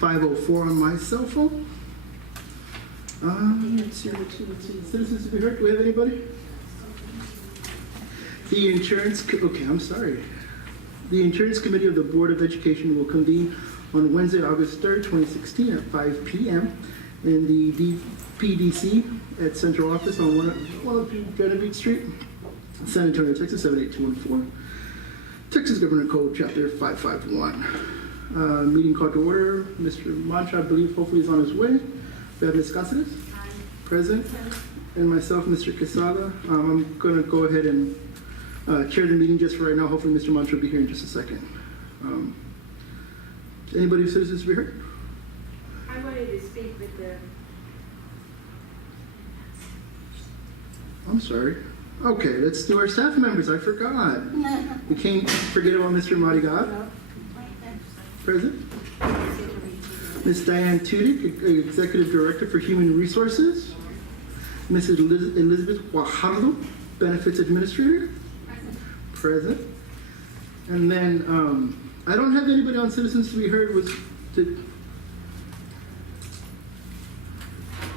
5:04 on my cell phone. Let's see. Citizens to be heard, do we have anybody? The insurance, okay, I'm sorry. The Insurance Committee of the Board of Education will convene on Wednesday, August 3rd, 2016 at 5 p.m. in the DPDC at Central Office on 102 Genevieve Street, San Antonio, Texas, 78214. Texas Government Code, Chapter 551. Meeting called to order. Mr. Mancha, I believe, hopefully is on his way. We have Ms. Cáceres, present, and myself, Mr. Quesada. I'm going to go ahead and chair the meeting just for right now. Hopefully, Mr. Mancha will be here in just a second. Anybody who citizens to be heard? I wanted to speak with the. I'm sorry. Okay, let's do our staff members. I forgot. We can't forget about Mr. Marigat, present. Ms. Diane Tudyk, Executive Director for Human Resources. Mrs. Elizabeth Guajardo, Benefits Administrator, present. And then I don't have anybody on citizens to be heard.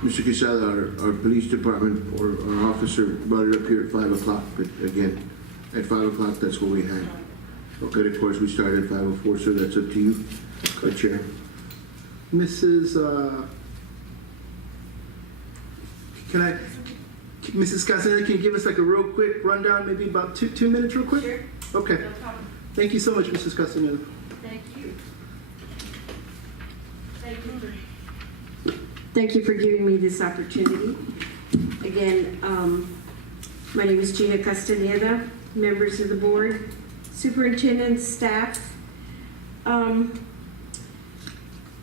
Mr. Quesada, our police department or our officer brought it up here at 5 o'clock, but again, at 5 o'clock, that's what we had. Okay, of course, we started at 5:04, so that's up to you, Co-Chair. Mrs. Mrs. Castaneda, can you give us like a real quick rundown, maybe about two minutes real quick? Sure. Okay. No problem. Thank you so much, Mrs. Castaneda. Thank you. Thank you for. Thank you for giving me this opportunity. Again, my name is Gina Castaneda, members of the board, superintendent, staff.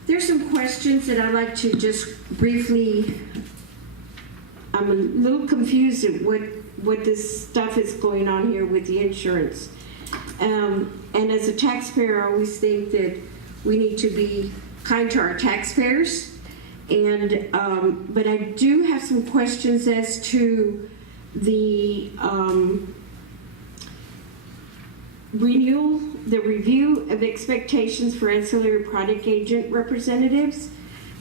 There's some questions that I'd like to just briefly, I'm a little confused at what this stuff is going on here with the insurance. And as a taxpayer, I always think that we need to be kind to our taxpayers. And but I do have some questions as to the review of expectations for ancillary product agent representatives.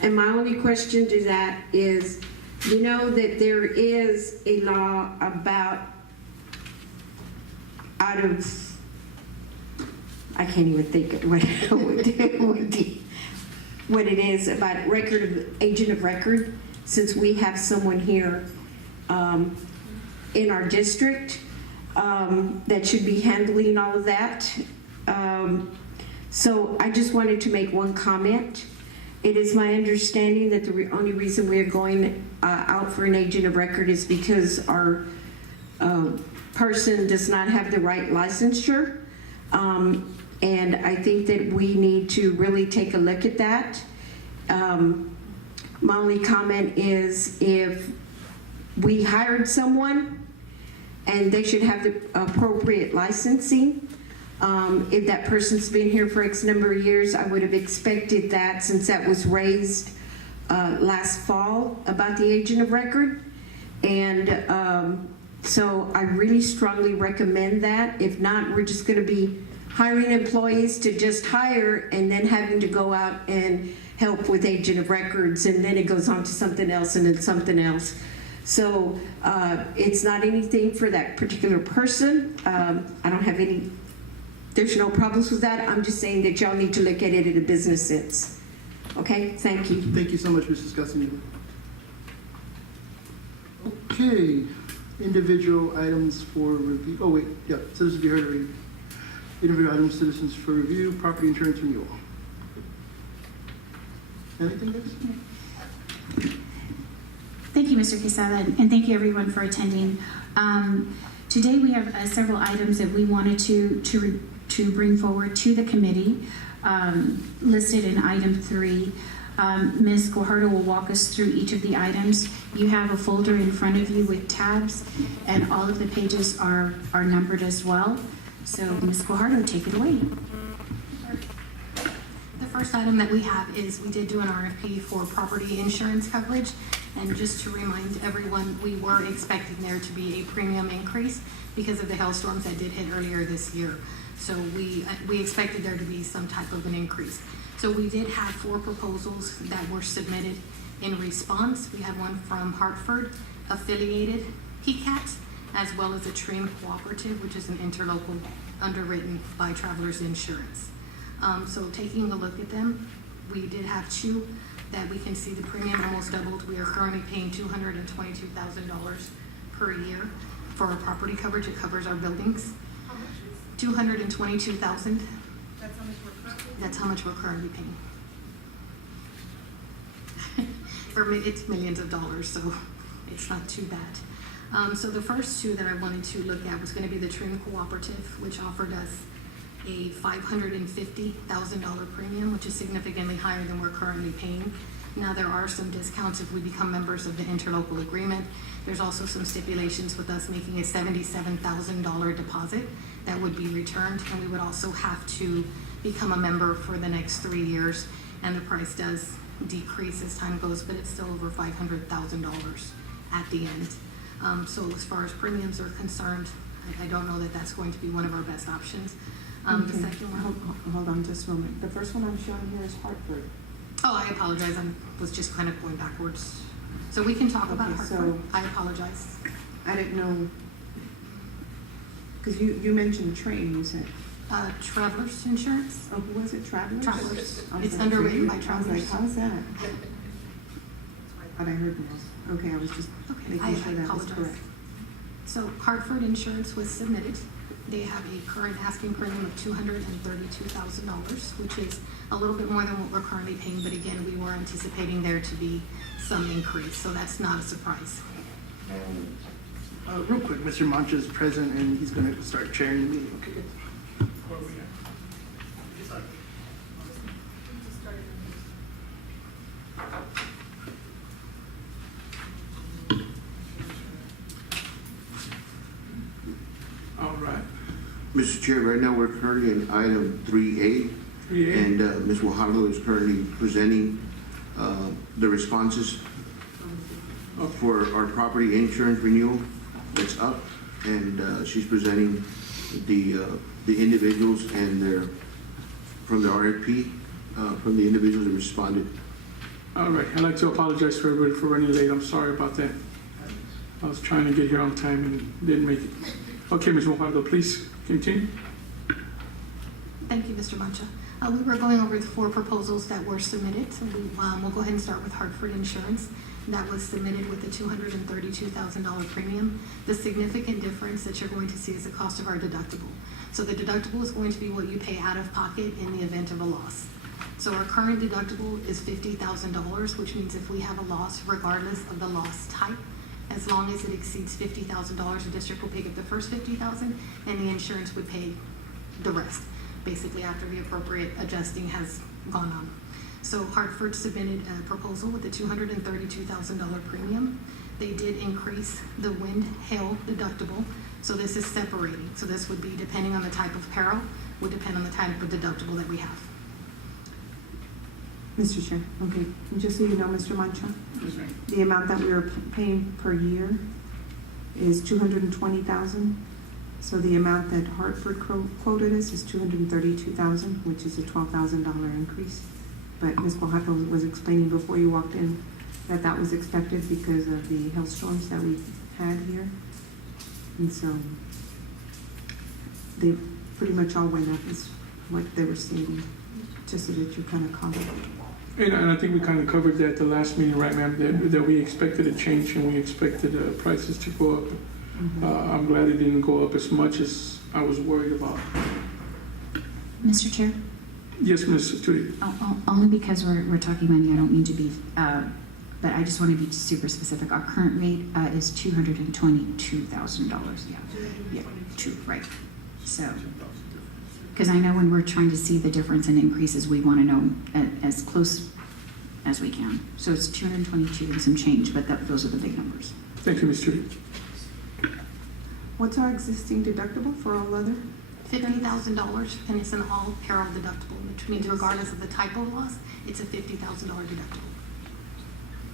And my only question to that is, you know that there is a law about I can't even think of what it is about agent of record, since we have someone here in our district that should be handling all of that. So I just wanted to make one comment. It is my understanding that the only reason we're going out for an agent of record is because our person does not have the right licensure. And I think that we need to really take a look at that. My only comment is if we hired someone and they should have the appropriate licensing. If that person's been here for X number of years, I would have expected that, since that was raised last fall about the agent of record. And so I really strongly recommend that. If not, we're just going to be hiring employees to just hire and then having to go out and help with agent of records, and then it goes on to something else and then something else. So it's not anything for that particular person. I don't have there's no problems with that. I'm just saying that y'all need to look at it in a business sense. Okay, thank you. Thank you so much, Mrs. Castaneda. Okay, individual items for review. Oh wait, yeah, citizens be heard already. Individual items, citizens for review, property insurance renewal. Anything, guys? Thank you, Mr. Quesada, and thank you everyone for attending. Today we have several items that we wanted to bring forward to the committee, listed in item 3. Ms. Guajardo will walk us through each of the items. You have a folder in front of you with tabs, and all of the pages are numbered as well. So Ms. Guajardo, take it away. The first item that we have is we did do an RFP for property insurance coverage, and just to remind everyone, we were expecting there to be a premium increase because of the hailstorms that did hit earlier this year. So we expected there to be some type of an increase. So we did have 4 proposals that were submitted in response. We had one from Hartford affiliated PCAT, as well as a Trim Cooperative, which is an interlocal underwritten by Travelers Insurance. So taking a look at them, we did have 2 that we can see the premium almost doubled. We are currently paying $222,000 per year for our property coverage. It covers our buildings. How much is, $222,000. that's how much we're currently? That's how much we're currently paying. It's millions of dollars, so it's not too bad. So the first 2 that I wanted to look at was going to be the Trim Cooperative, which offered us a $550,000 premium, which is significantly higher than we're currently paying. Now, there are some discounts if we become members of the interlocal agreement. There's also some stipulations with us making a $77,000 deposit that would be returned, and we would also have to become a member for the next 3 years, and the price does decrease as time goes, but it's still over $500,000 at the end. So as far as premiums are concerned, I don't know that that's going to be one of our best options. The Okay. second one, Hold on just a moment. The first one I'm showing here is Hartford. oh, I apologize, I was just kind of going backwards. So we can talk about Okay, Hartford. so- I apologize. I didn't know, because you mentioned train, you said. Travelers Insurance? Oh, who was it, Travelers? Travelers. I was It's like, underwritten by I was Travelers. like, how's that? But I heard no. Okay, I was just Okay, making I sure that was apologize. correct. So Hartford Insurance was submitted. They have a current asking premium of $232,000, which is a little bit more than what we're currently paying, but again, we were anticipating there to be some increase, so that's not a surprise. Real quick, Mr. Mancha's present and he's going to start chairing the meeting. Okay. All right. Mr. Chair, right now, we're currently in item 3A, 3A. and Ms. Wajalo is currently presenting the responses for our property insurance renewal that's up, and she's presenting the individuals and from the RFP, from the individuals that responded. All right. I'd like to apologize for everybody for running late. I'm sorry about that. I was trying to get here on time and didn't make it. Okay, Ms. Mojado, please continue. Thank you, Mr. Mancha. We were going over the 4 proposals that were submitted, so we'll go ahead and start with Hartford Insurance. That was submitted with a $232,000 premium. The significant difference that you're going to see is the cost of our deductible. So the deductible is going to be what you pay out of pocket in the event of a loss. So our current deductible is $50,000, which means if we have a loss, regardless of the loss type, as long as it exceeds $50,000, the district will pick up the first $50,000 and the insurance would pay the rest, basically after the appropriate adjusting has gone on. So Hartford submitted a proposal with a $232,000 premium. They did increase the wind, hail deductible, so this is separating. So this would be depending on the type of peril, would depend on the type of deductible that we have. Mr. Chair, okay, and just so you know, Mr. Mancha, Yes, ma'am. the amount that we were paying per year is $220,000. So the amount that Hartford quoted us is $232,000, which is a $12,000 increase. But Ms. Guajardo was explaining before you walked in that that was expected because of the hailstorms that we had here. And so they pretty much all went up is what they were stating, just so that you kind of covered. And I think we kind of covered that the last meeting, right, ma'am, that we expected a change and we expected prices to go up. I'm glad it didn't go up as much as I was worried about. Mr. Chair? Yes, Ms. Tootie. Only because we're talking money, I don't mean to be, but I just want to be super specific. Our current rate is $222,000. Yeah, 2, right. So, because I know when we're trying to see the difference in increases, we want to know as close as we can. So it's 222 and some change, but those are the big numbers. Thank you, Ms. Tootie. What's our existing deductible for all other? $50,000, and it's an all peril deductible, which means regardless of the type of loss, it's a $50,000 deductible.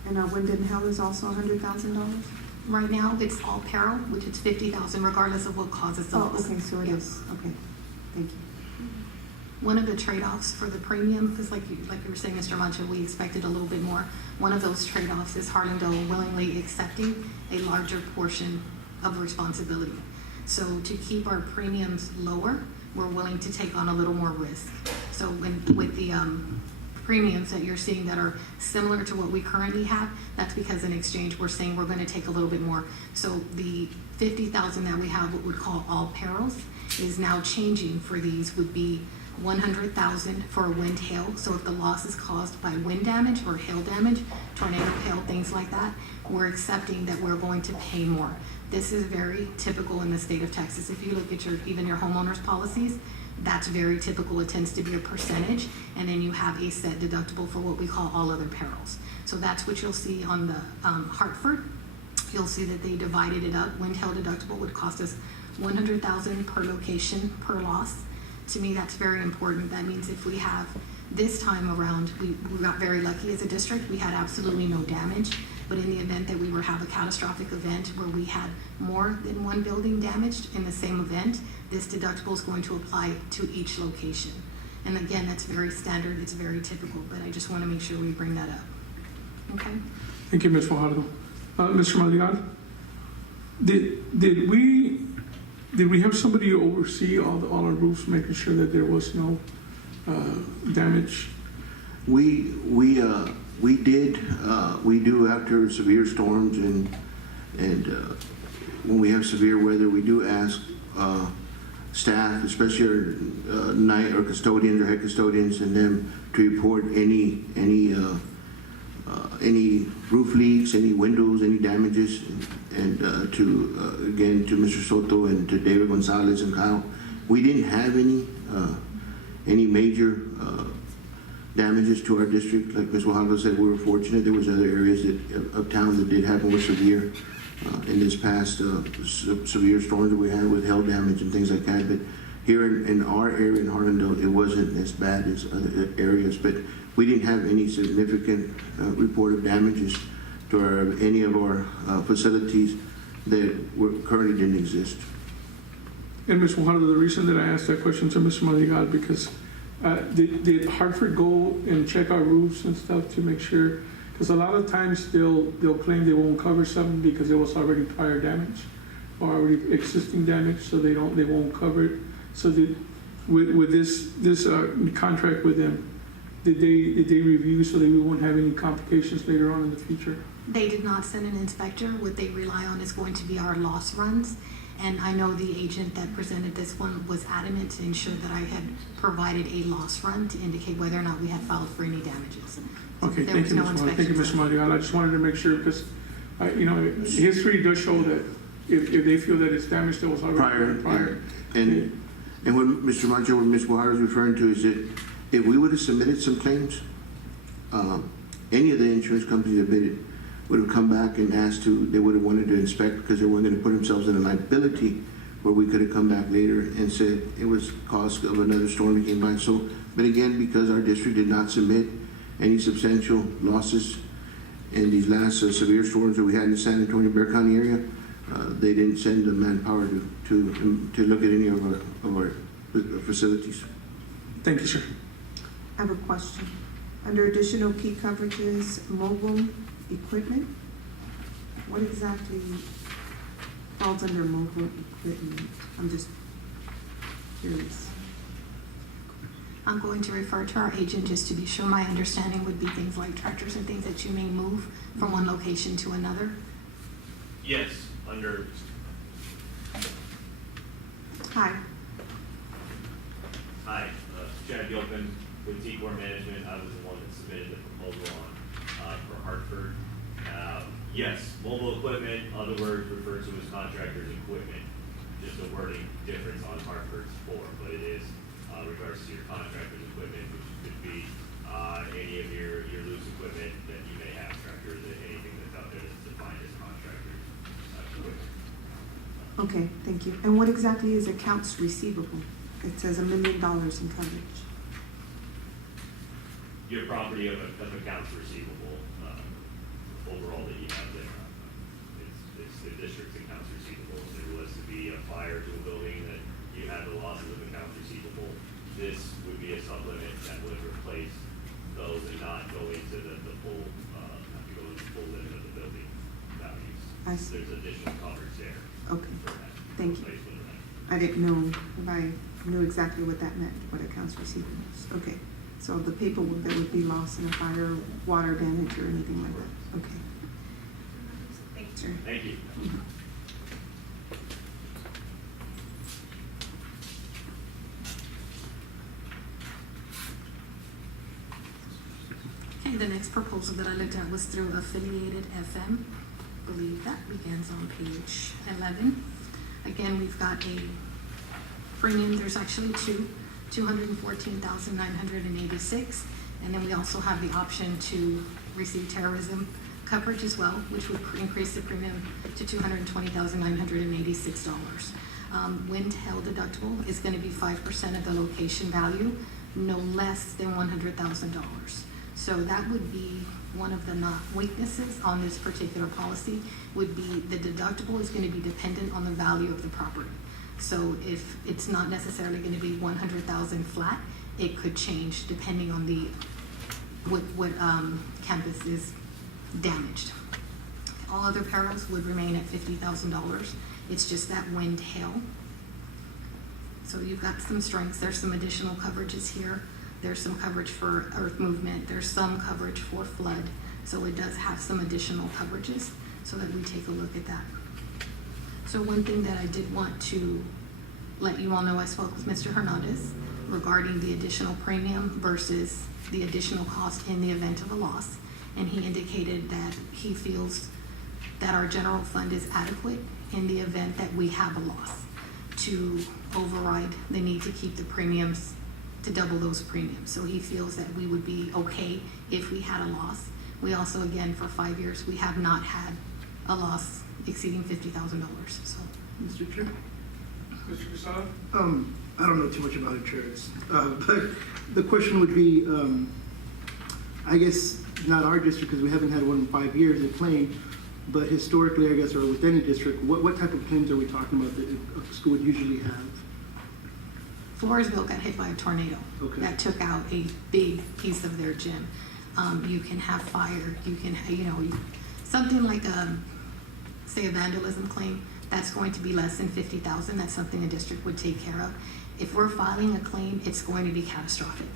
And our wind and hail is also $100,000? Right now, it's all peril, which is $50,000 regardless of what causes the Oh, loss. okay, so it Yep. is, okay, thank you. One of the trade-offs for the premium, because like you were saying, Mr. Mancha, we expected a little bit more. One of those trade-offs is Harlandale willingly accepting a larger portion of responsibility. So to keep our premiums lower, we're willing to take on a little more risk. So with the premiums that you're seeing that are similar to what we currently have, that's because in exchange we're saying we're going to take a little bit more. So the 50,000 that we have, what we'd call all perils, is now changing for these would be 100,000 for wind hail. So if the loss is caused by wind damage or hail damage, tornado hail, things like that, we're accepting that we're going to pay more. This is very typical in the state of Texas. If you look at even your homeowners policies, that's very typical. It tends to be a percentage, and then you have a set deductible for what we call all other perils. So that's what you'll see on the Hartford. You'll see that they divided it up. Wind hail deductible would cost us 100,000 per location per loss. To me, that's very important. That means if we have this time around, we got very lucky as a district. We had absolutely no damage. But in the event that we were have a catastrophic event where we had more than one building damaged in the same event, this deductible is going to apply to each location. And again, that's very standard. It's very typical. But I just want to make sure we bring that up. Okay? Thank you, Ms. Fajardo. Mr. Madrigal, did we have somebody oversee all our roofs, making sure that there was no damage? We do after severe storms and when we have severe weather, we do ask staff, especially our night or custodians or head custodians, and them to report any roof leaks, any windows, any damages, and again to Mr. Soto and to David Gonzalez and Kyle. We didn't have any major damages to our district. Like Ms. Fajardo said, we were fortunate. There was other areas of town that did happen with severe in this past severe storms that we had with hail damage and things like that. But here in our area in Harlandale, it wasn't as bad as other areas. But we didn't have any significant reported damages to any of our facilities that currently didn't exist. And Ms. Fajardo, the reason that I asked that question to Mr. Madrigal, because did Hartford go and check our roofs and stuff to make sure? Because a lot of times they'll claim they won't cover something because there was already prior damage or already existing damage, so they won't cover it. So with this contract with them, did they review so that we won't have any complications later on in the future? They did not send an inspector. What they rely on is going to be our loss runs. And I know the agent that presented this one was adamant to ensure that I had provided a loss run to indicate whether or not we had filed for any damages. Okay, There thank was you, no Ms. Madrigal. Thank you, inspections. Mr. Madrigal. I just wanted to make sure because, history does show that if they feel that it's damaged, that was already prior. And what Mr. Mancho and Ms. Fajardo is referring to is that if we would have submitted some claims, any of the insurance companies that bid it would have come back and they would have wanted to inspect because they weren't going to put themselves in a liability where we could have come back later and said it was caused of another storm that came by. So, but again, because our district did not submit any substantial losses in these last severe storms that we had in the San Antonio, Bexar County area, they didn't send the manpower to look at any of our facilities. Thank you, sir. I have a question. Under additional key coverages, mobile equipment, what exactly falls under mobile equipment? I'm just curious. I'm going to refer to our agent just to be sure. My understanding would be things like tractors and things that you may move from one location to another. Yes, under, Hi. hi, Chad Gilpin with T-Core Management. I was the one that submitted the proposal on, for Hartford. Yes, mobile equipment, other words referred to as contractor's equipment. Just a wording difference on Hartford's form, but it is, regards to your contractor's equipment, which could be, any of your loose equipment that you may have, tractors, anything that's out there that's defined as contractor's equipment. Okay, thank you. And what exactly is accounts receivable? It says $1 million in coverage. Your property of accounts receivable, overall that you have there. It's the district's accounts receivable. If there was to be a fire to a building that you had the losses of accounts receivable, this would be a supplement that would replace those and not go into the full, have to go to the full limit of the building values. I see. There's additional coverage there Okay, for that. Thank you. replacement of that. I didn't know if I knew exactly what that meant, what accounts receivable is. Okay, so the paperwork that would be lost in a fire, water damage, or anything like that. Okay. Thank you. Sure. Thank you. Okay, the next proposal that I looked at was through Affiliated FM. I believe that begins on page 11. Again, we've got a premium, there's actually two, 214,986, and then we also have the option to receive terrorism coverage as well, which would increase the premium to $220,986. Wind hail deductible is going to be 5% of the location value, no less than $100,000. So that would be one of the weaknesses on this particular policy, would be the deductible is going to be dependent on the value of the property. So if it's not necessarily going to be 100,000 flat, it could change depending on the what campus is damaged. All other perils would remain at $50,000. It's just that wind hail. So you've got some strengths. There's some additional coverages here. There's some coverage for earth movement. There's some coverage for flood. So it does have some additional coverages so that we take a look at that. So one thing that I did want to let you all know, I spoke with Mr. Hernandez regarding the additional premium versus the additional cost in the event of a loss. And he indicated that he feels that our general fund is adequate in the event that we have a loss to override the need to keep the premiums, to double those premiums. So he feels that we would be okay if we had a loss. We also, again, for 5 years, we have not had a loss exceeding $50,000. So, Mr. Chair? Mr. Casada? I don't know too much about insurance, but the question would be, I guess not our district because we haven't had one in 5 years, a claim, but historically, I guess, or with any district, what type of claims are we talking about that a school would usually have? Floresville got hit by a tornado. Okay. That took out a big piece of their gym. You can have fire. You can, something like say a vandalism claim. That's going to be less than $50,000. That's something a district would take care of. If we're filing a claim, it's going to be catastrophic.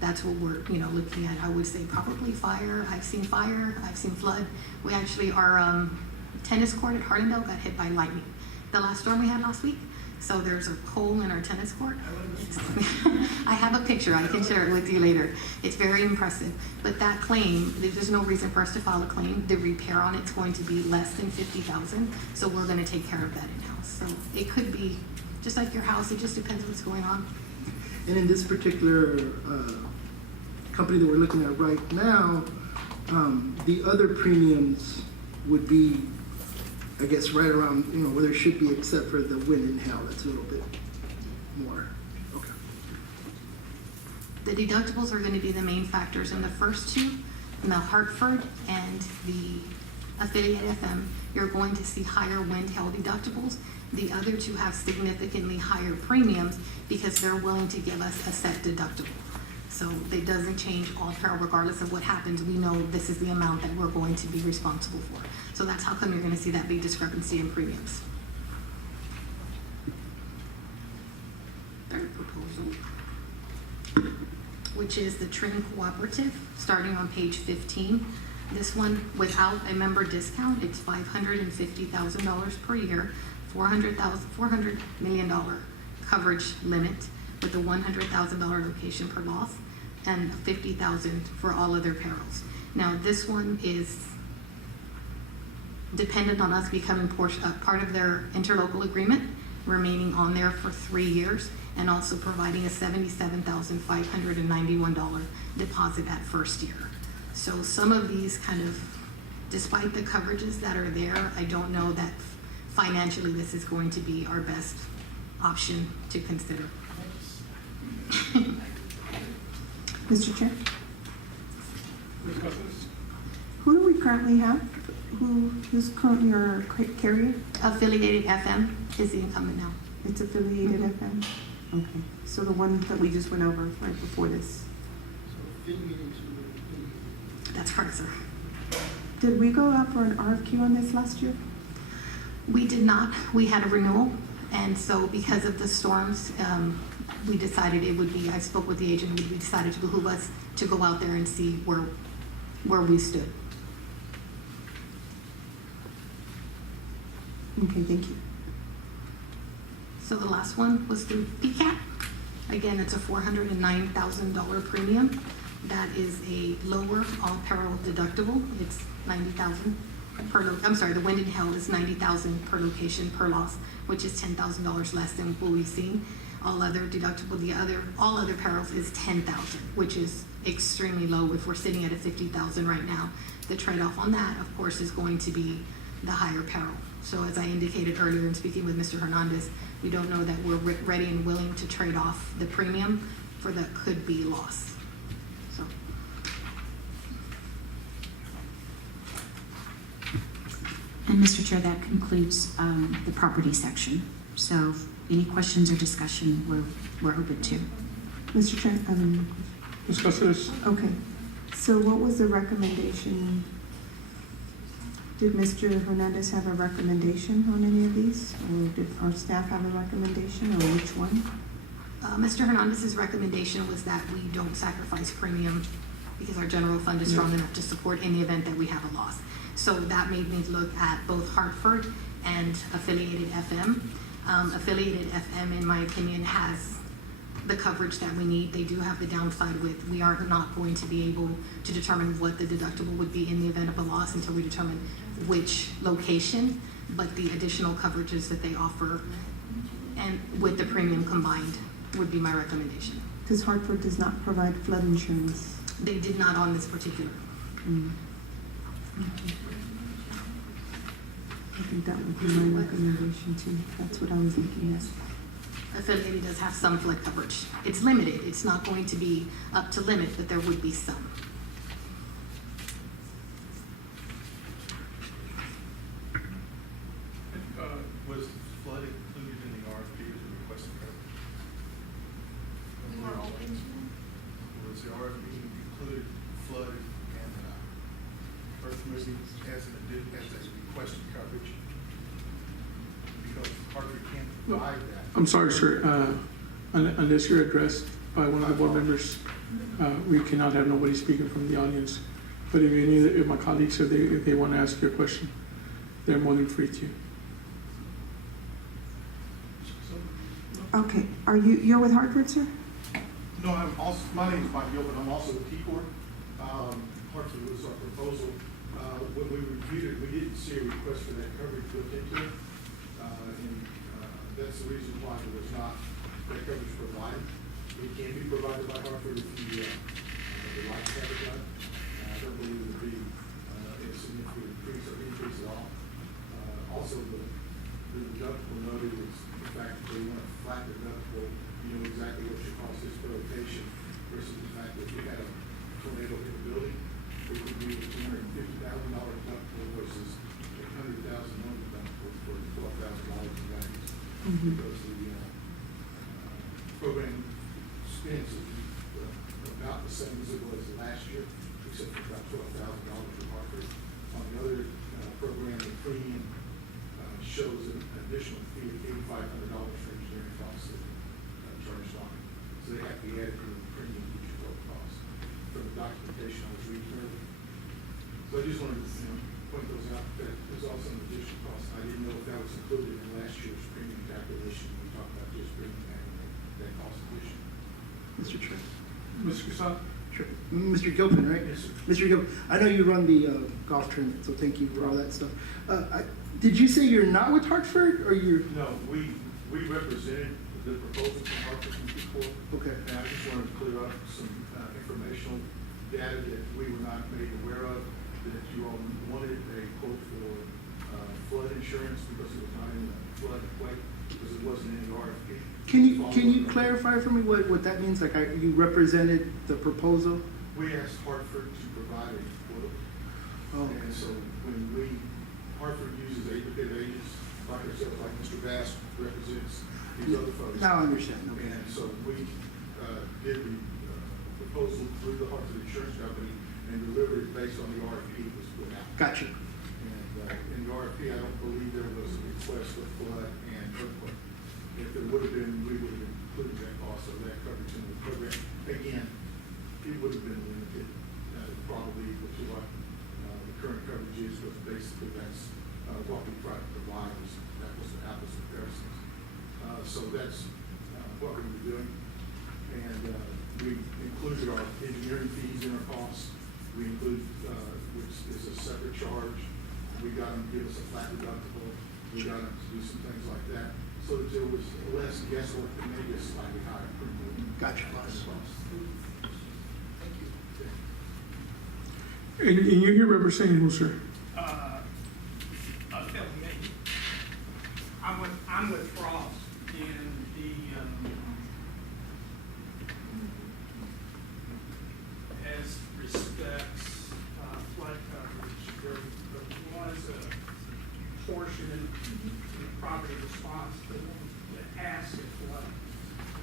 That's what we're, looking at. I would say probably fire. I've seen flood. We actually, our tennis court at Hardendale got hit by lightning. The last storm we had last week. So there's a hole in our tennis court. I have a picture. I can share it with you later. It's very impressive. But that claim, there's no reason for us to file a claim. The repair on it's going to be less than $50,000. So we're going to take care of that in-house. So it could be just like your house. It just depends what's going on. And in this particular company that we're looking at right now, the other premiums would be, I guess, right around, where there should be, except for the wind and hail. That's a little bit more. Okay. The deductibles are going to be the main factors in the first two. In the Hartford and the Affiliate FM, you're going to see higher wind hail deductibles. The other two have significantly higher premiums because they're willing to give us a set deductible. So it doesn't change all peril regardless of what happens. We know this is the amount that we're going to be responsible for. So that's how come you're going to see that big discrepancy in premiums. Third proposal, which is the Trin Cooperative, starting on page 15. This one, without a member discount, it's $550,000 per year, $400 million coverage limit with a $100,000 location per loss, and $50,000 for all other perils. Now, this one is dependent on us becoming part of their interlocal agreement, remaining on there for 3 years, and also providing a $77,591 deposit at first year. So some of these kind of, despite the coverages that are there, I don't know that financially this is going to be our best option to consider. Mr. Chair, Ms. Cousins? who do we currently have? Who's currently our carrier? Affiliated FM is the incumbent now. It's Affiliated FM. Okay, so the one that we just went over right before this. That's correct, sir. Did we go out for an RFQ on this last year? We did not. We had a renewal, and so because of the storms, we decided it would be, I spoke with the agent, we decided to behoove us to go out there and see where we stood. Okay, thank you. So the last one was through PCAP. Again, it's a $409,000 premium. That is a lower all-peril deductible. It's $90,000 per, I'm sorry, the wind and hail is $90,000 per location per loss, which is $10,000 less than what we've seen. All other deductible, all other perils is $10,000, which is extremely low if we're sitting at a $50,000 right now. The trade-off on that, of course, is going to be the higher peril. So as I indicated earlier in speaking with Mr. Hernandez, we don't know that we're ready and willing to trade off the premium for the could-be loss. So. And Mr. Chair, that concludes the property section. So any questions or discussion, we're open to. Mr. Chair, Ms. Caceres? okay, so what was the recommendation? Did Mr. Hernandez have a recommendation on any of these? Or did our staff have a recommendation, or which one? Mr. Hernandez's recommendation was that we don't sacrifice premium because our general fund is strong enough to support in the event that we have a loss. So that made me look at both Hartford and Affiliated FM. Affiliated FM, in my opinion, has the coverage that we need. They do have the downside with, we are not going to be able to determine what the deductible would be in the event of a loss until we determine which location, but the additional coverages that they offer and with the premium combined would be my recommendation. Because Hartford does not provide flood insurance. They did not on this particular. Mm. Okay. I think that would be my recommendation too. That's what I was looking at. Affiliated does have some flood coverage. It's limited. It's not going to be up to limit, but there would be some. Was flood included in the RFP as a request of coverage? Was the RFP included flood and earth moving as a request of coverage? Because Hartford can't provide that. I'm sorry, sir. Unless you're addressed by one of the board members, we cannot have nobody speaking from the audience. But if any of my colleagues, if they want to ask you a question, they're more than free to. Okay, you're with Hartford, sir? No, I'm also, my name is Mike Gilbert, I'm also with T-Corp. Hartford was our proposal. When we reviewed it, we didn't see a request for that coverage built into it. That's the reason why there was not that coverage provided. It can be provided by Hartford if you would like to have it done. I don't believe it would be a significant increase at all. Also, the deductible noted is the fact that they want a flat deductible. You know exactly what your cost is per location versus the fact that if you had a tornado hit a building, it would be a $250,000 deductible versus a $100,000 deductible for $12,000 in values. Mm-hmm. Because the program spends about the same as it was last year, except for about $12,000 for Hartford. On the other program, the premium shows an additional fee of $8,500 for engineering costs that charged on it. So they have to be added to the premium each quote cost. For the documentation I was reading earlier. So I just wanted to point those out, that there's also an additional cost. I didn't know if that was included in last year's premium calculation. We talked about just bringing that cost addition. Mr. Chair. Mr. Casal? Sure. Mr. Gilpin, right? Yes, sir. Mr. Gilpin, I know you run the golf tournament, so thank you for all that stuff. Did you say you're not with Hartford, or you're? No, we represented the proposal from Hartford from T-Corp. Okay. And I just wanted to clear up some informational data that we were not made aware of, that you all wanted a quote for flood insurance because it was not in the flood quake, because it wasn't in the RFP. Can you clarify for me what that means? Like you represented the proposal? We asked Hartford to provide a quote. Oh. And so when Hartford uses independent agents like ourselves, like Mr. Bass represents these other folks. Now I understand, okay. And so we did the proposal through the Hartford Insurance Company and delivered it based on the RFP that was put out. Gotcha. And in the RFP, I don't believe there was a request for flood and earthquake. If there would have been, we would have included that cost of that coverage in the program. Again, it would have been limited, probably equal to what the current coverage is, because basically that's what we tried to provide, that was the apples comparisons. So that's what we were doing. And we included our engineering fees in our costs. We include, which is a separate charge. We got them to give us a flat deductible. We got them to do some things like that. So that there was less guesswork and maybe a slightly higher premium. Gotcha. And you're here representing who, sir? I'm with Frost in the, as respects flood coverage, there was a portion in the property response that asked if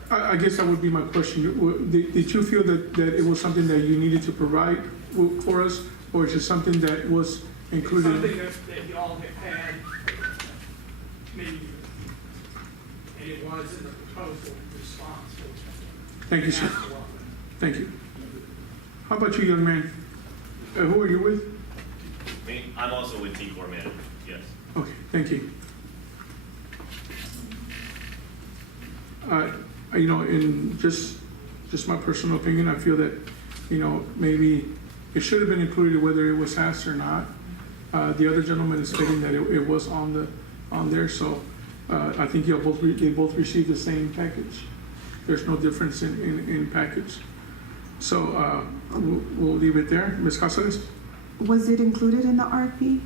flood. I guess that would be my question. Did you feel that it was something that you needed to provide for us, or is it something that was included? Something that y'all have had many years, and it was in the proposal response. Thank you, sir. Thank you. How about you, young man? Who are you with? Me, I'm also with T-Core Management, yes. Okay, thank you. You know, in just my personal opinion, I feel that, you know, maybe it should have been included whether it was asked or not. The other gentleman is stating that it was on there, so I think they both received the same package. There's no difference in package. So we'll leave it there. Ms. Casares? Was it included in the RFP?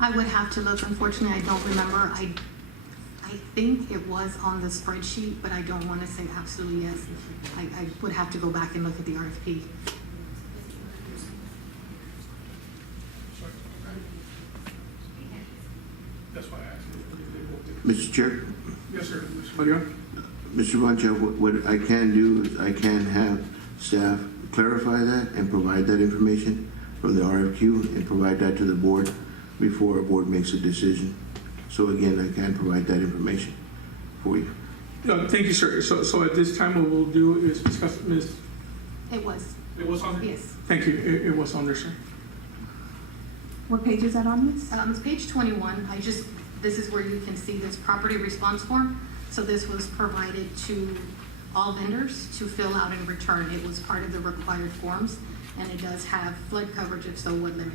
I would have to look, unfortunately, I don't remember. I think it was on the spreadsheet, but I don't want to say absolutely yes. I would have to go back and look at the RFP. That's why I asked. Mr. Chair, Yes, sir. Mr. Marion? Mr. Mancha, what I can do is I can have staff clarify that and provide that information from the RFQ and provide that to the board before a board makes a decision. So again, I can provide that information for you. Thank you, sir. So at this time, what we'll do is discuss, Ms. It was, It was on there? yes. Thank you. It was on there, sir. What page is that on, Miss? It's page 21. This is where you can see this property response form. So this was provided to all vendors to fill out and return. It was part of the required forms, and it does have flood coverage, if so, what limit.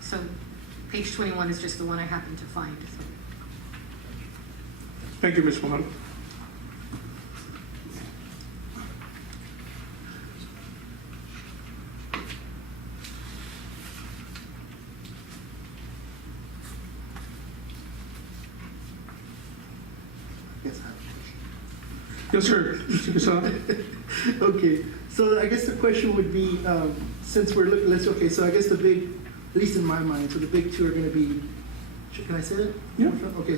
So page 21 is just the one I happened to find. So. Thank you, Ms. Mojado. Yes, I have a question. Yes, sir. Mr. Quesada? Okay, so I guess the question would be, since we're looking, so I guess the big, at least in my mind, so the big two are gonna be, can I say that? Yeah. Okay,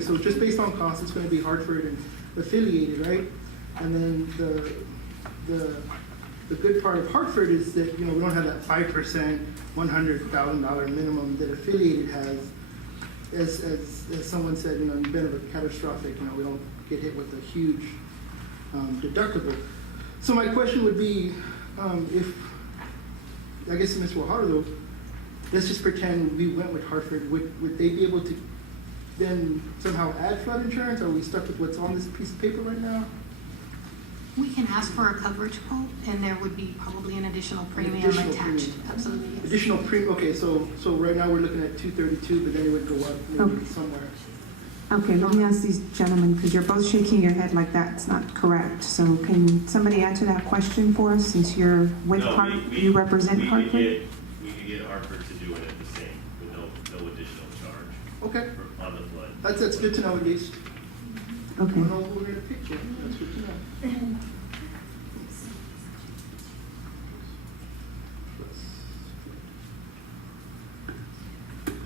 so just based on cost, it's gonna be Hartford and affiliated, right? And then the good part of Hartford is that, you know, we don't have that 5%, $100,000 minimum that affiliated has. As someone said, you know, in the event of a catastrophic, you know, we don't get hit with a huge deductible. So my question would be, if, I guess Ms. Guajardo, let's just pretend we went with Hartford, would they be able to then somehow add flood insurance? Are we stuck with what's on this piece of paper right now? We can ask for a coverage quote, and there would be probably an additional premium additional attached. premium. Absolutely, yes. Additional premium, okay, so right now we're looking at 232, but then it would go up maybe Okay. somewhere. Okay, let me ask these gentlemen, because you're both shaking your head like that's not correct. So can somebody answer that question for us, since you're with No, Hartford, you represent Hartford? We could get Hartford to do it at the same, with no additional charge Okay, on the flood. that's good to know at least. I Okay. don't know what we're gonna pick yet, that's good to know.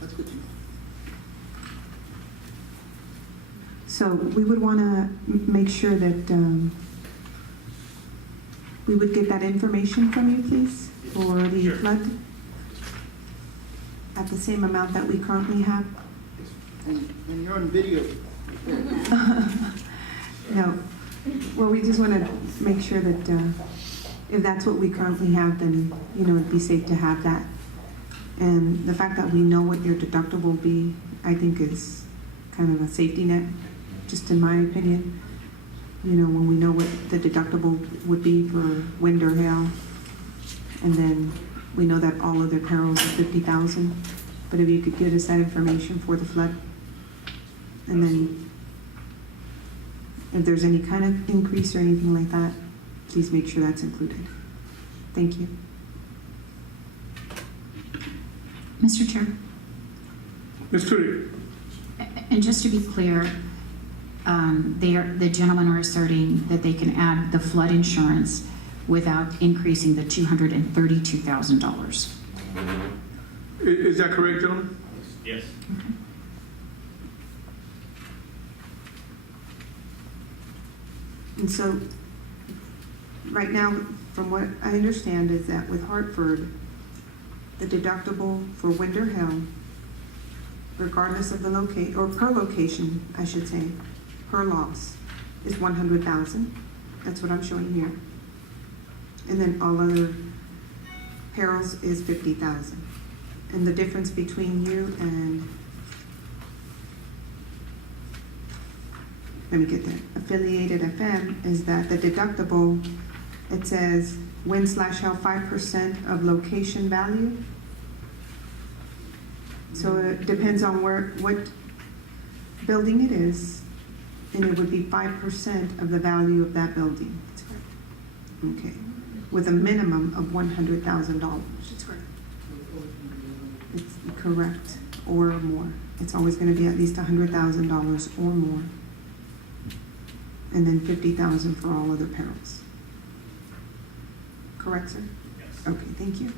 That's good to know. So we would want to make sure that we would get that information from you, please, for the Sure. flood at the same amount that we currently have. And you're on video. No, well, we just want to make sure that if that's what we currently have, then, you know, it'd be safe to have that. And the fact that we know what your deductible will be, I think is kind of a safety net, just in my opinion. You know, when we know what the deductible would be for wind or hail, and then we know that all other perils are 50,000. But if you could give us that information for the flood, and then if there's any kind of increase or anything like that, please make sure that's included. Thank you. Mr. Chair, Ms. Tootie? and just to be clear, the gentlemen are asserting that they can add the flood insurance without increasing the $232,000. Is that correct, gentlemen? Yes. And so, right now, from what I understand, is that with Hartford, the deductible for wind or hail, regardless of the locate, or per location, I should say, per loss, is 100,000. That's what I'm showing here. And then all other perils is 50,000. And the difference between you and, let me get there, Affiliated FM is that the deductible, it says wind/hail 5% of location value. So it depends on what building it is, and it would be 5% of the value of that building. Okay, with a minimum of $100,000. It's correct, or more. It's always going to be at least $100,000 or more, and then 50,000 for all other perils. Correct, sir? Yes. Okay, thank you.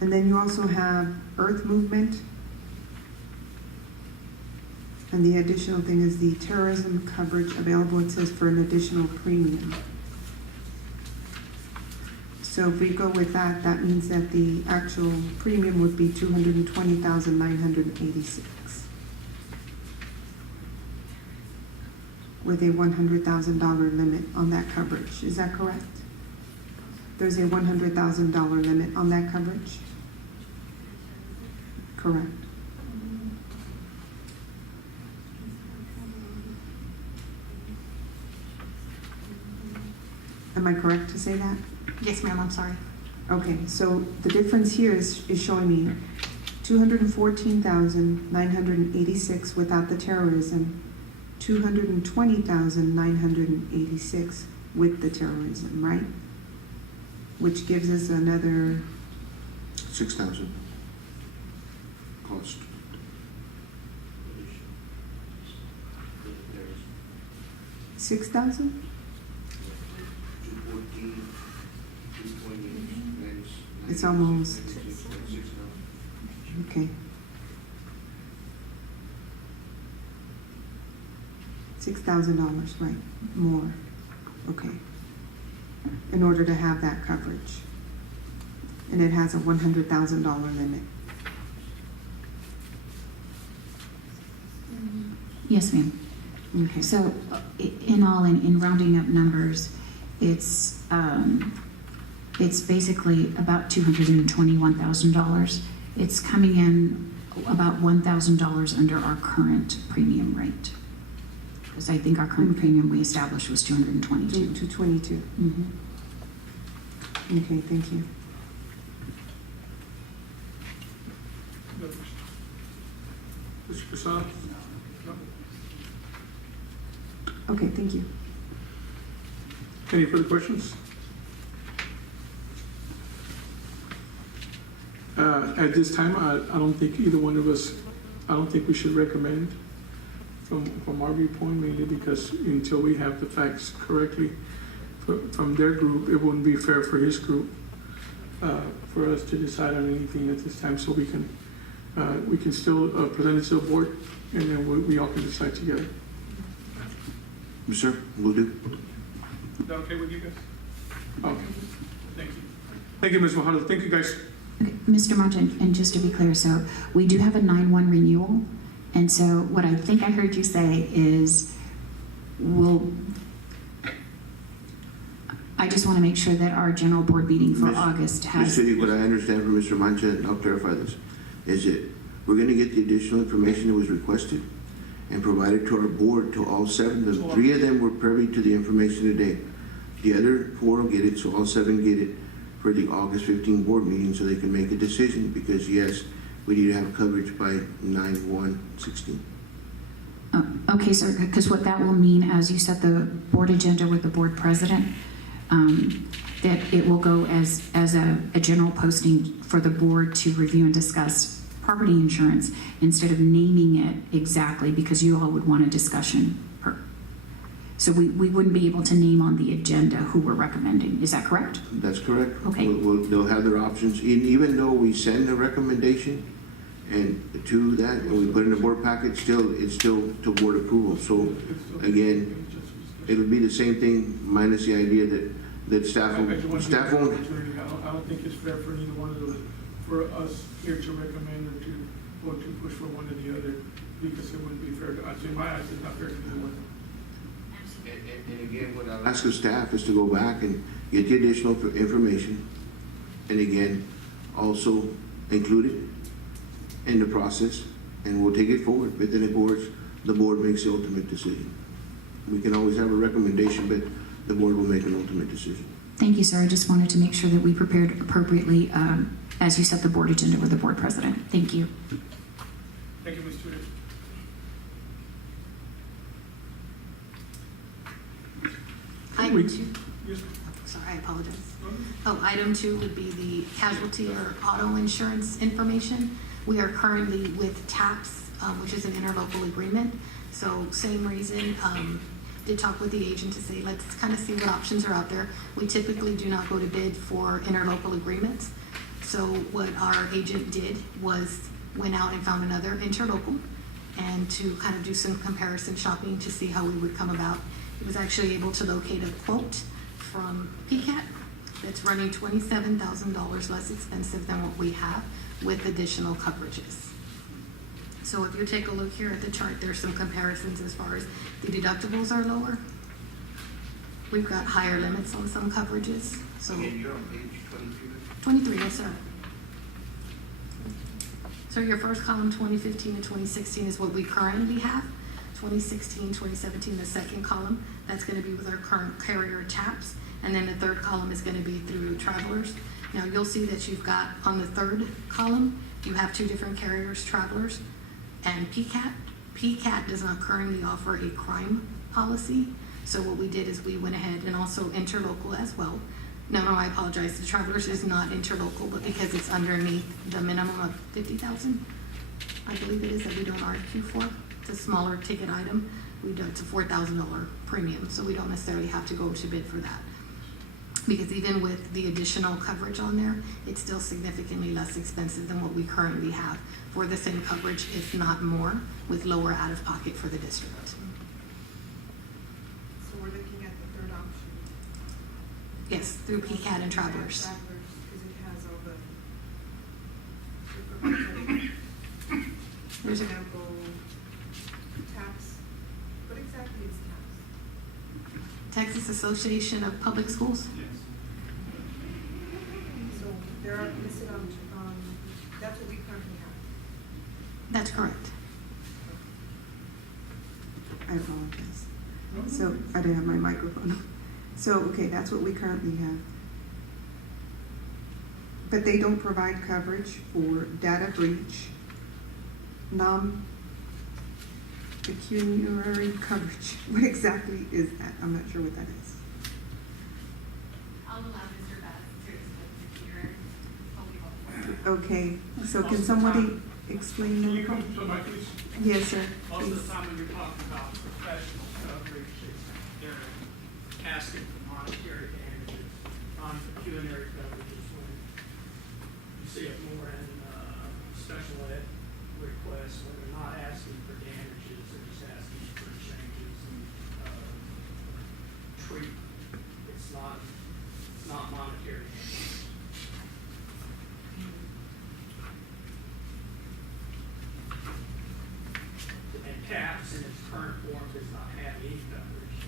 And then you also have earth movement. And the additional thing is the terrorism coverage available, it says, for an additional premium. So if we go with that, that means that the actual premium would be $220,986 with a $100,000 limit on that coverage. Is that correct? There's a $100,000 limit on that coverage? Correct. Am I correct to say that? Yes, ma'am, I'm sorry. Okay, so the difference here is showing me 214,986 without the terrorism, 220,986 with the terrorism, right? Which gives us another 6,000 cost. 6,000? It's almost, okay. $6,000, right, more, okay. In order to have that coverage. And it has a $100,000 limit. Yes, ma'am. Okay. So in all, in rounding up numbers, it's basically about $221,000. It's coming in about $1,000 under our current premium rate. Because I think our current premium we established was $222. 222. Mhm. Okay, thank you. Mr. Casada? Okay, thank you. Any further questions? At this time, I don't think either one of us, I don't think we should recommend from our viewpoint, mainly because until we have the facts correctly from their group, it wouldn't be fair for his group for us to decide on anything at this time, so we can we can still present it to the board, and then we all can decide together. Yes, sir, will do. Is that okay with you guys? Okay. Thank you. Thank you, Ms. Mojado. Thank you, guys. Okay, Mr. Martin, and just to be clear, so we do have a 9/1 renewal, and so what I think I heard you say is, I just want to make sure that our general board meeting for Ms. August Ms. has. City, what I understand from Mr. Mancha, and I'll clarify this, is that we're gonna get the additional information that was requested and provide it to our board, to all 7 of them. 3 of them were privy to the information today. The other 4 will get it, so all 7 get it for the August 15 board meeting, so they can make a decision, because yes, we need to have coverage by 9/1/16. Okay, sir, because what that will mean, as you set the board agenda with the board president, that it will go as a general posting for the board to review and discuss property insurance instead of naming it exactly, because you all would want a discussion. So we wouldn't be able to name on the agenda who we're recommending. Is that correct? That's correct. Okay. They'll have their options, even though we send a recommendation and to that, and we put it in the board packet, it's still to board approval. So again, it'll be the same thing minus the idea that staff I just want to give you an won't. opportunity. I don't think it's fair for neither one of those, for us here to recommend or to vote to push for one or the other, because it wouldn't be fair to us. In my eyes, it's not fair to either one. And again, what I'll ask of staff is to go back and get the additional information, and again, also include it in the process, and we'll take it forward. But then the board makes the ultimate decision. We can always have a recommendation, but the board will make an ultimate decision. Thank you, sir. I just wanted to make sure that we prepared appropriately as you set the board agenda with the board president. Thank you. Thank you, Ms. Tudor. Item 2, Yes, sorry, I apologize. Item 2 would be the casualty or auto insurance information. We are currently with TAPS, which is an interlocal agreement. So same reason, did talk with the agent to say, let's kind of see what options are out there. We typically do not go to bid for interlocal agreements. So what our agent did was went out and found another interlocal, and to kind of do some comparison shopping to see how we would come about. He was actually able to locate a quote from PCAT that's running $27,000 less expensive than what we have with additional coverages. So if you take a look here at the chart, there's some comparisons as far as the deductibles are lower. We've got higher limits on some coverages, so. You're on page 23, yes, sir. So your first column, 2015 and 2016, is what we currently have. 2016, 2017, the second column, that's going to be with our current carrier TAPS. And then the third column is going to be through Travelers. Now you'll see that you've got on the third column, you have 2 different carriers, Travelers and PCAT. PCAT does not currently offer a crime policy. So what we did is we went ahead and also interlocal as well. No, I apologize. The Travelers is not interlocal, but because it's underneath the minimum of 50,000, I believe it is, that we don't RFQ for. It's a smaller ticket item. It's a $4,000 premium, so we don't necessarily have to go to bid for that. Because even with the additional coverage on there, it's still significantly less expensive than what we currently have for the same coverage, if not more, with lower out-of-pocket for the district. So we're looking at the third option. Yes, through PCAT and Travelers. Because it has all the proprietary, for There's a example, TAPS. What exactly is TAPS? Texas Association of Public Schools. So they're listed on, that's what we currently have. That's correct. I apologize. So I didn't have my microphone. So, okay, that's what we currently have. But they don't provide coverage for data breach, non-pecuniary coverage. What exactly is that? I'm not sure what that is. I'll allow Mr. Bass to explain the computer. Okay, so can somebody explain Can you that? come to the mic, please? Yes, sir. Most of Please. the time when you're talking about professional coverage, they're asking for monetary damages. Non-pecuniary coverage is when you see it more in special ed request where they're not asking for damages, they're just asking for changes in, treatment. It's not monetary. And TAPS in its current form does not have any coverage,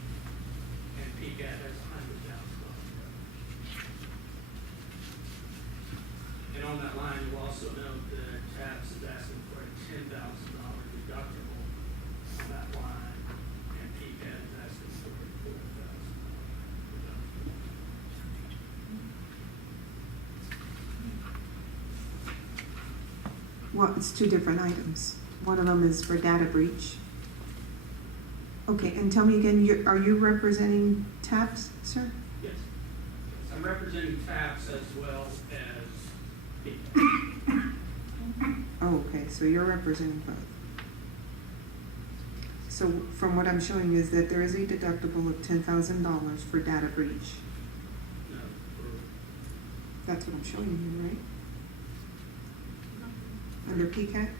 and PCAT has $100,000 coverage. And on that line, you'll also note that TAPS is asking for a $10,000 deductible on that line, and PCAT is asking for a $4,000 deductible. Well, it's two different items. One of them is for data breach. Okay, and tell me again, are you representing TAPS, sir? Yes. I'm representing TAPS as well as PCAT. Oh, okay, so you're representing both. So from what I'm showing is that there is a deductible of $10,000 for data breach. No, That's what I'm showing you, right? Under PCAT?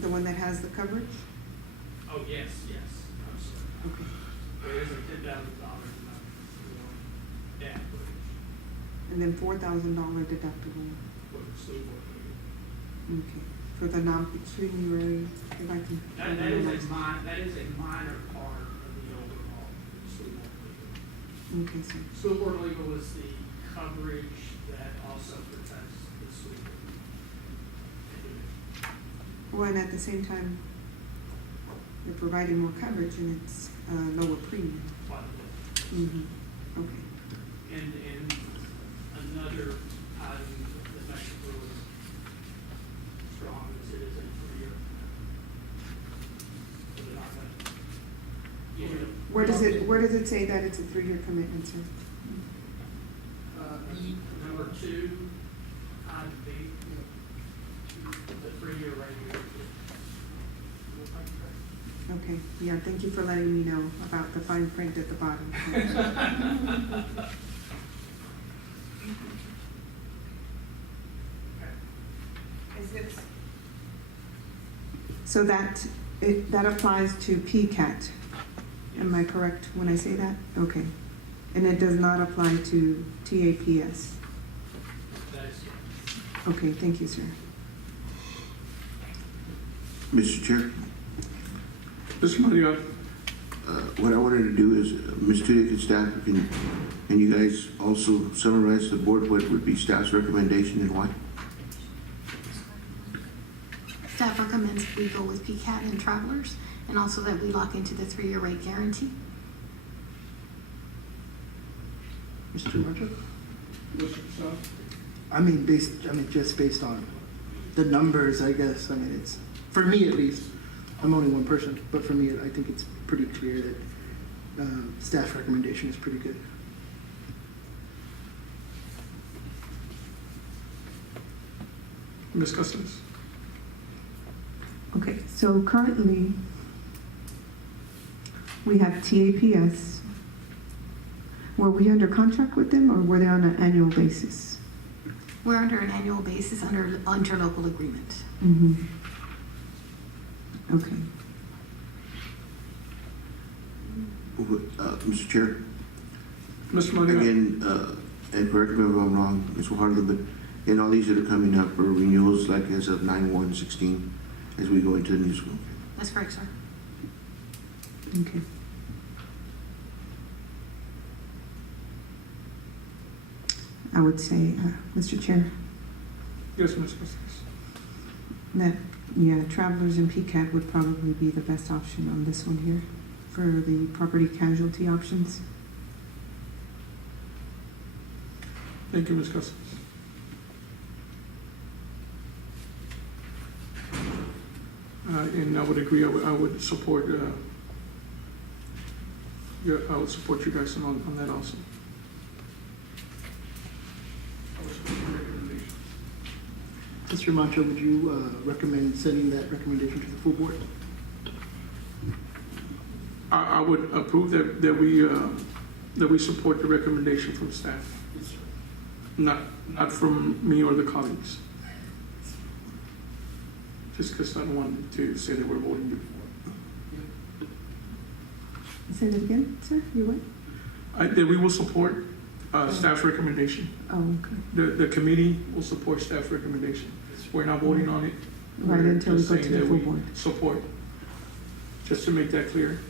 The one that has the coverage? oh, yes, I'm sorry. Okay. There is a $10,000 amount for data breach And then $4,000 deductible, for the school board meeting. okay, for the non-pecuniary, if I can. That is a minor part of the overall school board legal. Okay, sir. School board legal is the coverage that also protects the school board. Well, and at the same time, you're providing more coverage and it's lower premium. Quite a bit. Mm-hmm. Okay. And another item that makes it really strong is it is a 3-year. So they're not gonna, Where does it say that it's a 3-year commitment, sir? number 2, item B, the 3-year rate. Okay, yeah, thank you for letting me know about the fine print at the bottom. Is it, So that applies to PCAT. Am I correct when I say that? Okay. And it does not apply to TAPS. That is correct. Okay, thank you, sir. Mr. Chair, Mr. Madigan, what I wanted to do is, Ms. Tudyk and staff, and you guys also summarize the board, what would be staff's recommendation and why? Staff recommends we go with PCAT and travelers, and also that we lock into the 3-year rate guarantee. Mr. Roger? Mr. Casal? Just based on the numbers, I guess. I mean, it's, for me at least, I'm only one person, but for me, I think it's pretty clear that staff recommendation is pretty good. Ms. Cousins? Okay, so currently, we have TAPS. Were we under contract with them, or were they on an annual basis? We're under an annual basis under interlocal agreement. Mm-hmm. Okay. Mr. Chair, Mr. Madigan? again, and correct me if I'm wrong, Ms. Harlan, but in all these that are coming up are renewals like as of 9/1/16 as we go into the new school. That's correct, sir. Okay. I would say, Mr. Chair, Yes, Ms. Cousins. that, yeah, Travelers and PCAT would probably be the best option on this one here for the property casualty options. Thank you, Ms. Cousins. And I would agree, I would support, I would support you guys on that also. I would support your recommendation. Mr. Mancha, would you recommend sending that recommendation to the full board? I would approve that we support the recommendation from staff, not from me or the colleagues. just because I don't want to say that we're voting before. Say that again, sir? You what? That we will support staff's recommendation. Oh, okay. The committee will support staff recommendation. We're not voting on it. Right, We're until we just go to saying the that full we board. Support, just to make that clear.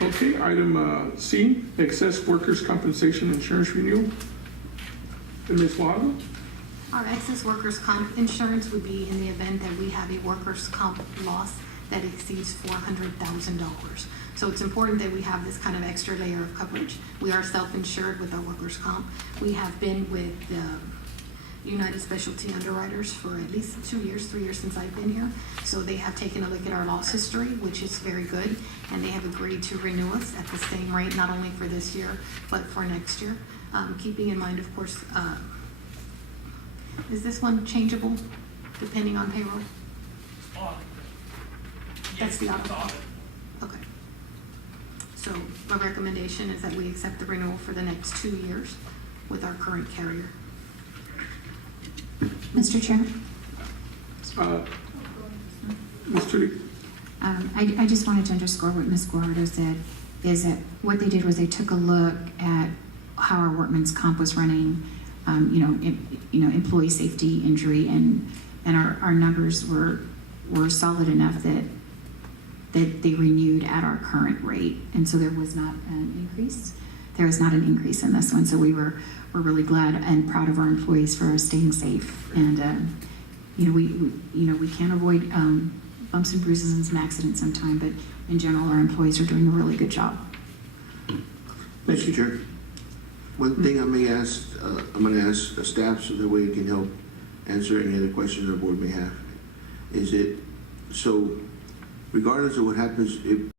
Okay, item C, excess workers' compensation insurance renewal. And Ms. Waddle? Our excess workers' comp insurance would be in the event that we have a workers' comp loss that exceeds $400,000. So it's important that we have this kind of extra layer of coverage. We are self-insured with our workers' comp. We have been with United Specialty Underwriters for at least 2 years, 3 years since I've been here. So they have taken a look at our loss history, which is very good, and they have agreed to renew us at the same rate, not only for this year, but for next year. Keeping in mind, of course, is this one changeable depending on payroll? That's the audit. Okay. So my recommendation is that we accept the renewal for the next 2 years with our current carrier. Mr. Chair, Ms. Judy? I just wanted to underscore what Ms. Guajardo said, is that what they did was they took a look at how our workman's comp was running, employee safety, injury, and our numbers were solid enough that they renewed at our current rate, and so there was not an increase. There was not an increase in this one, so we're really glad and proud of our employees for staying safe. And we can't avoid bumps and bruises and some accidents sometime, but in general, our employees are doing a really good job. Mr. Chair, one thing I may ask, I'm going to ask the staff so that way it can help answer any other questions our board may have. Is it, so regardless of what happens, if